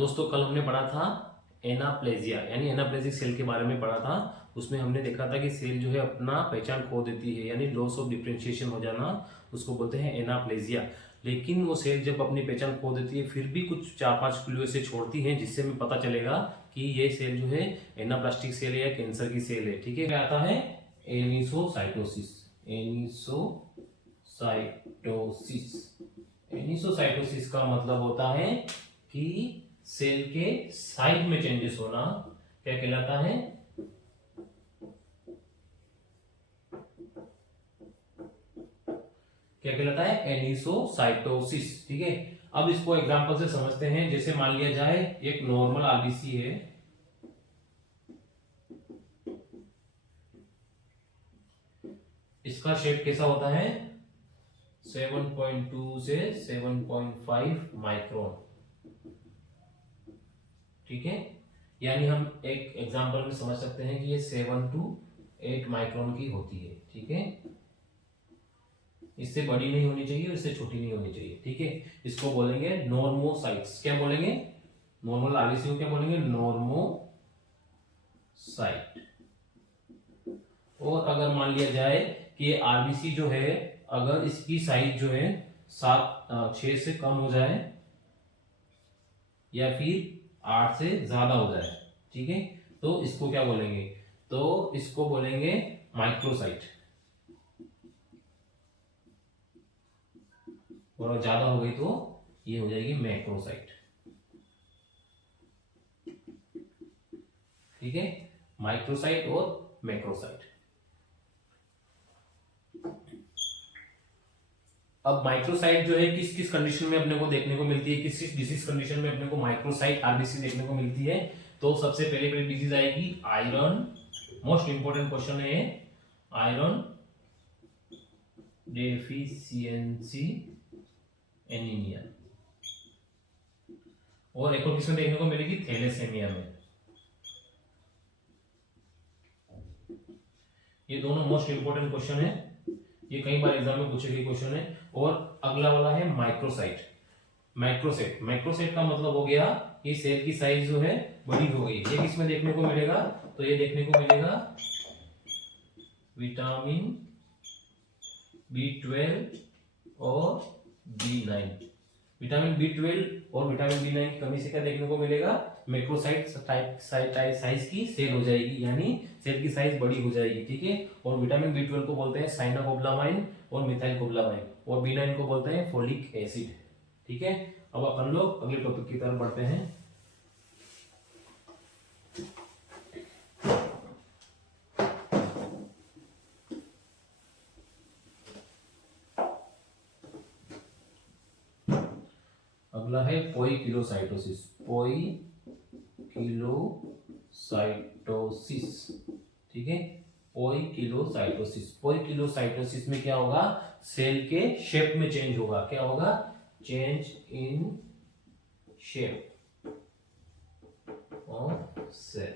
दोस्तों कल हमने पढ़ा था एनाप्लेजिया यानी एनाप्लेजिक सेल के बारे में पढ़ा था। उसमें हमने देखा था कि सेल जो है अपना पहचान खो देती है यानी लॉस ऑफ डिफरेंशिएशन हो जाना, उसको बोलते हैं एनाप्लेजिया। लेकिन वो सेल जब अपनी पहचान खो देती है फिर भी कुछ 4-5 क्लू ऐसे छोड़ती है जिससे हमें पता चलेगा कि ये सेल जो है एनाप्लास्टिक सेल है या कैंसर की सेल है। ठीक है, क्या आता है? एनिसोसाइटोसिस। एनिसोसाइटोसिस एनिसोसाइटोसिस का मतलब होता है कि सेल के साइज में चेंजेस होना। क्या कहलाता है? क्या कहलाता है? एनिसोसाइटोसिस। ठीक है, अब इसको एग्जांपल से समझते हैं। जैसे मान लिया जाए एक नॉर्मल आरबीसी है, इसका शेप कैसा होता है? 7.2 से 7.5 माइक्रोन। ठीक है, यानी हम एक एग्जांपल में समझ सकते हैं कि ये 7 to 8 माइक्रोन की होती है। ठीक है, इससे बड़ी नहीं होनी चाहिए और इससे छोटी नहीं होनी चाहिए। ठीक है, इसको बोलेंगे नॉर्मोसाइट्स। क्या बोलेंगे? नॉर्मल आरबीसी को क्या बोलेंगे? नॉर्मोसाइट। और अगर मान लिया जाए कि ये आरबीसी जो है, अगर इसकी साइज जो है 6 से कम हो जाए या फिर 8 से ज्यादा हो जाए, ठीक है, तो इसको क्या बोलेंगे? तो इसको बोलेंगे माइक्रोसाइट। और ज्यादा हो गई तो ये हो जाएगी मैक्रोसाइट। ठीक है, माइक्रोसाइट और मैक्रोसाइट। अब माइक्रोसाइट जो है किस किस कंडीशन में अपने को देखने को मिलती है, किस किस डिसीज कंडीशन में अपने को माइक्रोसाइट आरबीसी देखने को मिलती है? तो सबसे पहले डिजीज आएगी आयरन। मोस्ट इंपोर्टेंट क्वेश्चन है आयरन डेफिशिएंसी एनीमिया। और एक और किसमें देखने को मिलेगी? थैलेसेमिया में। ये दोनों मोस्ट इंपोर्टेंट क्वेश्चन है, ये कई बार एग्जाम में पूछे गए क्वेश्चन है। और अगला वाला है माइक्रोसाइट। माइक्रोसाइट माइक्रोसाइट का मतलब हो गया कि सेल की साइज जो है बड़ी हो गई। ये किसमें देखने को मिलेगा? तो ये देखने को मिलेगा विटामिन B12 और B9। विटामिन B12 और विटामिन B9 की कमी से क्या देखने को मिलेगा? मैक्रोसाइट साइज की सेल हो जाएगी, यानी सेल की साइज बड़ी हो जाएगी। ठीक है, और विटामिन B12 को बोलते हैं साइनाकोब्लामाइन और मिथाइलकोब्लामाइन, और B9 को बोलते हैं फोलिक एसिड। ठीक है, अब अपन लोग अगले टॉपिक की तरफ बढ़ते हैं। अगला है पोइकिलोसाइटोसिस। पोइकिलोसाइटोसिस। ठीक है, पोइकिलोसाइटोसिस। पोइकिलोसाइटोसिस में क्या होगा? सेल के शेप में चेंज होगा। क्या होगा? Change in shape of cell,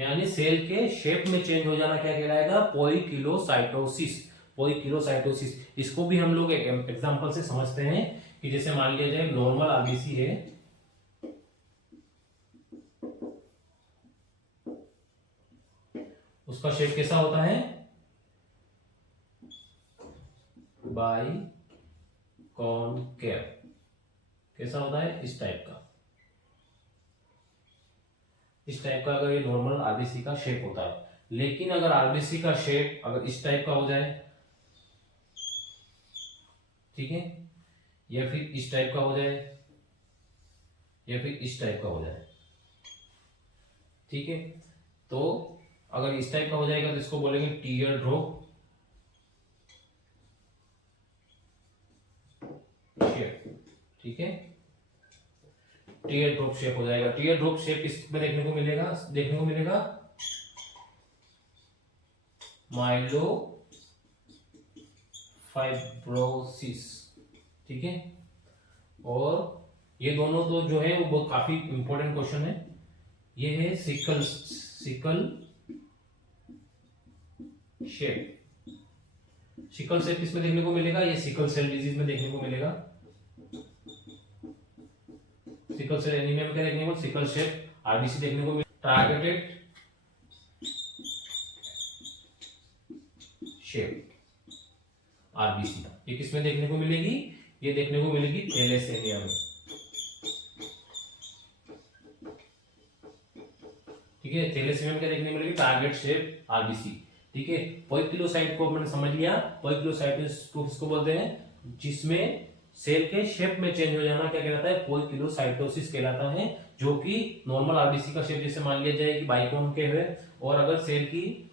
यानी सेल के शेप में चेंज हो जाना क्या कहलाएगा? पोइकिलोसाइटोसिस। पोइकिलोसाइटोसिस इसको भी हम लोग एक एग्जांपल से समझते हैं कि जैसे मान लिया जाए नॉर्मल आरबीसी है, उसका शेप कैसा होता है? By concave. कैसा होता है? इस टाइप का। इस टाइप का अगर ये नॉर्मल आरबीसी का शेप होता है। लेकिन अगर आरबीसी का शेप अगर इस टाइप का हो जाए, ठीक है, या फिर इस टाइप का हो जाए, या फिर इस टाइप का हो जाए, ठीक है, तो अगर इस टाइप का हो जाएगा तो इसको बोलेंगे टीयर ड्रॉप शेप। ठीक है, टीयर ड्रॉप शेप हो जाएगा। टीयर ड्रॉप शेप इसमें देखने को मिलेगा? देखने को मिलेगा माइलो फाइब्रोसिस। ठीक है, और ये दोनों तो जो है वो बहुत काफी इंपॉर्टेंट क्वेश्चन है। ये है सिकल शेप। सिकल शेप किसमें देखने को मिलेगा? ये सिकल सेल डिजीज में देखने को मिलेगा। सिकल सेल एनीमिया में क्या देखने को, सिकल शेप आरबीसी देखने को मिल, टारगेटेड शेप आरबीसी, ये किसमें देखने को मिलेगी, ये देखने को मिलेगी थैलेसेमिया में। ठीक है, थैलेसेमिया में क्या देखने को मिलेगी, टारगेट शेप आरबीसी। ठीक है, पॉइकिलोसाइट को मैंने समझ लिया, पॉइकिलोसाइटिस को किसको बोलते हैं, जिसमें सेल के शेप में चेंज हो जाना क्या कहलाता है, पॉइकिलोसाइटोसिस कहलाता है, जो कि नॉर्मल आरबीसी का शेप जैसे मान लिया जाए कि बाइकोन के है, और अगर सेल की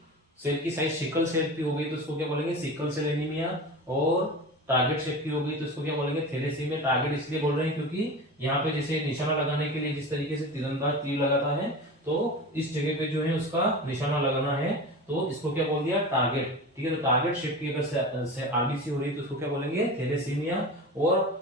साइज सिकल शेप की हो गई तो उसको क्या बोलेंगे, सिकल सेल एनीमिया, और टारगेट शेप की हो गई तो इसको क्या बोलेंगे, थैलेसीमिया। टारगेट इसलिए बोल रहे हैं क्योंकि यहाँ पे जैसे निशाना लगाने के लिए जिस तरीके से तीरंदाज तीर लगाता है, तो इस जगह पे जो है उसका निशाना लगाना है, तो इसको क्या बोल दिया, टारगेट। ठीक है, तो टारगेट शेप की अगर आरबीसी हो रही है तो उसको क्या बोलेंगे, थैलेसीमिया। और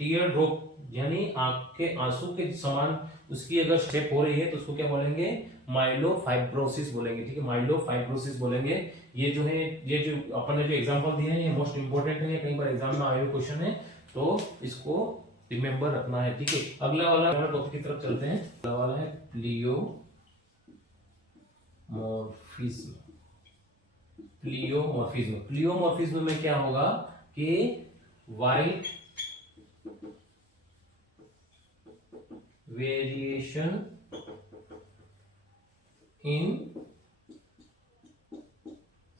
टीयर ड्रॉप यानी आंख के आंसू के समान उसकी अगर शेप हो रही है तो उसको क्या बोलेंगे, माइलोफाइब्रोसिस बोलेंगे। ठीक है, माइलोफाइब्रोसिस बोलेंगे। ये जो है, ये जो अपन ने जो एग्जांपल दिए हैं ये मोस्ट इंपोर्टेंट है, कई बार एग्जाम में आए हुए क्वेश्चन है, तो इसको रिमेंबर रखना है। ठीक है, अगला वाला टॉपिक की तरफ चलते हैं। अगला वाला है प्लियोमॉर्फिज्म। प्लियोमॉर्फिज्म में क्या होगा कि wide variation in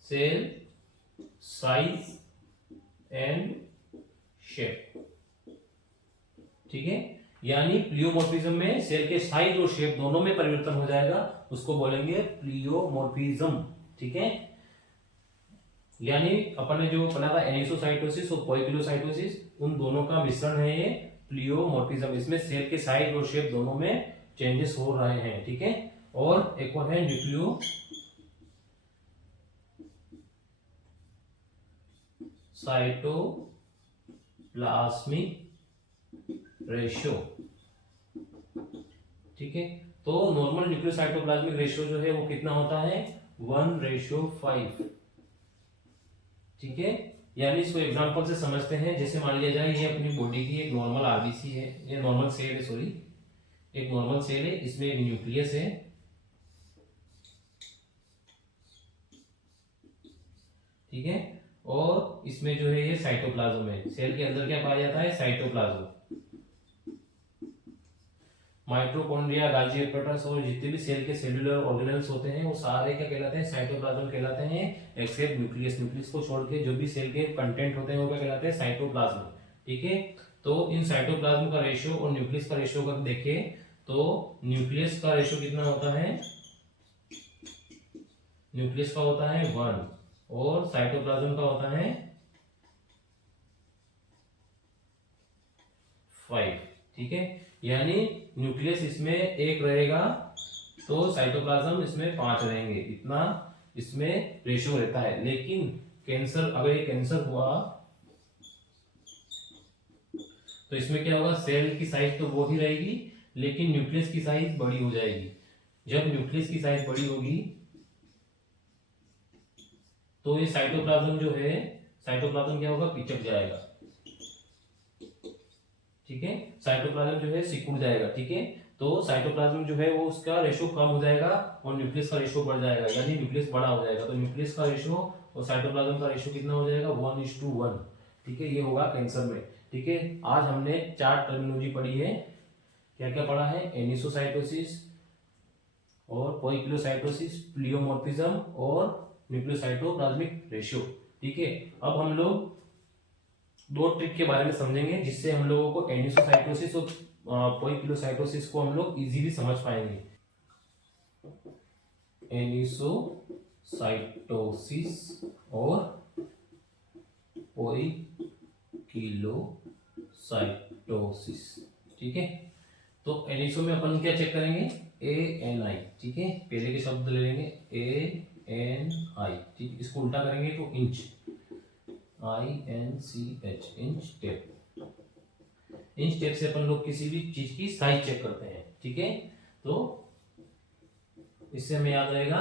cell size and shape. ठीक है, यानी प्लियोमॉर्फिज्म में सेल के साइज और शेप दोनों में परिवर्तन हो जाएगा, उसको बोलेंगे प्लियोमॉर्फिज्म। ठीक है, यानी अपन ने जो पढ़ा था एनिसोसाइटोसिस और पॉइकिलोसाइटोसिस, उन दोनों का मिश्रण है ये प्लियोमॉर्फिज्म। इसमें सेल के साइज और शेप दोनों में चेंजेस हो रहे हैं। ठीक है, और एक और है न्यूक्लियो साइटोप्लाज्मिक रेशियो। ठीक है, तो नॉर्मल न्यूक्लियोसाइटोप्लाज्मिक रेशियो जो है वो कितना होता है, 1:5। ठीक है, यानी इसको एग्जांपल से समझते हैं। जैसे मान लिया जाए ये अपनी बॉडी की एक नॉर्मल आरबीसी है, ये नॉर्मल सेल है, सॉरी एक नॉर्मल सेल है, इसमें एक न्यूक्लियस है। ठीक है, और इसमें जो है ये साइटोप्लाज्म है। सेल के अंदर क्या पाया जाता है, साइटोप्लाज्म। माइटोकॉन्ड्रिया, गाल्जी एपेटस और जितने भी सेल के सेल्यूलर ऑर्गेनेल्स होते हैं वो सारे क्या कहलाते हैं, साइटोप्लाज्म कहलाते हैं, एक्सेप्ट न्यूक्लियस। न्यूक्लियस को छोड़ के जो भी सेल के कंटेंट होते हैं वो क्या कहलाते हैं, साइटोप्लाज्म। ठीक है, तो इन साइटोप्लाज्म का रेशियो और न्यूक्लियस का रेशियो अगर देखें तो न्यूक्लियस का रेशियो कितना होता है, न्यूक्लियस का होता है 1 और साइटोप्लाज्म का होता है 5। ठीक है, यानी न्यूक्लियस इसमें 1 रहेगा तो साइटोप्लाज्म इसमें 5 रहेंगे, इतना इसमें रेशियो रहता है। लेकिन कैंसर, अगर ये कैंसर हुआ तो इसमें क्या होगा, सेल की साइज तो वो ही रहेगी लेकिन न्यूक्लियस की साइज बड़ी हो जाएगी। जब न्यूक्लियस की साइज बड़ी होगी तो ये साइटोप्लाज्म जो है, साइटोप्लाज्म क्या होगा, पिचक जाएगा। ठीक है, साइटोप्लाज्म जो है सिकुड़ जाएगा। ठीक है, तो साइटोप्लाज्म जो है वो उसका रेशियो कम हो जाएगा और न्यूक्लियस का रेशियो बढ़ जाएगा, यानी न्यूक्लियस बड़ा हो जाएगा। तो न्यूक्लियस का रेशियो और साइटोप्लाज्म का रेशियो कितना हो जाएगा, 1:1। ठीक है, ये होगा कैंसर में। ठीक है, आज हमने 4 टर्मिनोलॉजी पढ़ी है। क्या क्या पढ़ा है, एनिसोसाइटोसिस और पॉइकिलोसाइटोसिस, प्लियोमॉर्फिज्म और न्यूक्लियोसाइटोप्लाज्मिक रेशियो। ठीक है, अब हम लोग 2 ट्रिक के बारे में समझेंगे जिससे हम लोगों को एनिसोसाइटोसिस और पॉइकिलोसाइटोसिस को हम लोग इजीली समझ पाएंगे। एनिसोसाइटोसिस और पॉइकिलोसाइटोसिस। ठीक है, तो एनिसो में अपन क्या चेक करेंगे, ANI। ठीक है, पहले के शब्द ले लेंगे ANI। ठीक, इसको उल्टा करेंगे तो inch, INCH, inch tape. Inch tape से अपन लोग किसी भी चीज की साइज चेक करते हैं। ठीक है, तो इससे हमें याद रहेगा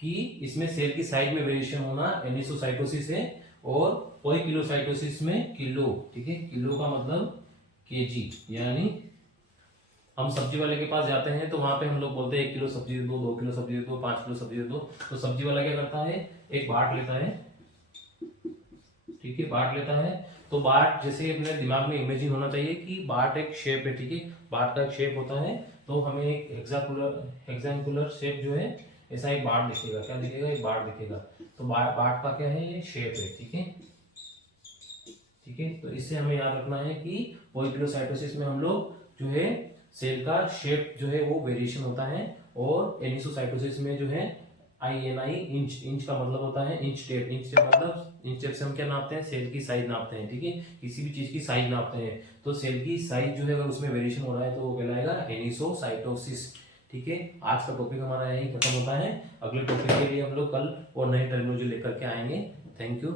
कि इसमें सेल की साइज में वेरिएशन होना एनिसोसाइटोसिस है और पॉइकिलोसाइटोसिस में किलो। ठीक है, किलो का मतलब केजी, यानी हम सब्जी वाले के पास जाते हैं तो वहां पे हम लोग बोलते हैं 1 किलो सब्जी दे दो, 2 किलो सब्जी दे दो, 5 किलो सब्जी दे दो। तो सब्जी वाला क्या करता है, एक बाट लेता है, ठीक है, बाट लेता है। तो बाट जैसे अपने दिमाग में इमेजिन होना चाहिए कि बाट एक शेप है, ठीक है, बाट का एक शेप होता है। तो हमें एक हेक्सागोनल शेप जो है, ऐसा एक बाट दिखेगा, क्या दिखेगा, एक बाट दिखेगा। तो बाट का क्या है, ये शेप है, ठीक है, ठीक है। तो इससे हमें याद रखना है कि पॉलीक्लोसाइटोसिस में हम लोग जो है सेल का शेप जो है वो वेरिएशन होता है, और एनिसोसाइटोसिस में जो है INI इंच, इंच का मतलब होता है इंच टेप। इंच टेप मतलब, इंच टेप से हम क्या नापते हैं, सेल की साइज नापते हैं, ठीक है, किसी भी चीज की साइज नापते हैं। तो सेल की साइज जो है अगर उसमें वेरिएशन हो रहा है तो वो कहलाएगा एनिसोसाइटोसिस, ठीक है। आज का टॉपिक हमारा यही खत्म होता है। अगले टॉपिक के लिए हम लोग कल और नए टर्मिनोलॉजी लेकर के आएंगे। Thank you.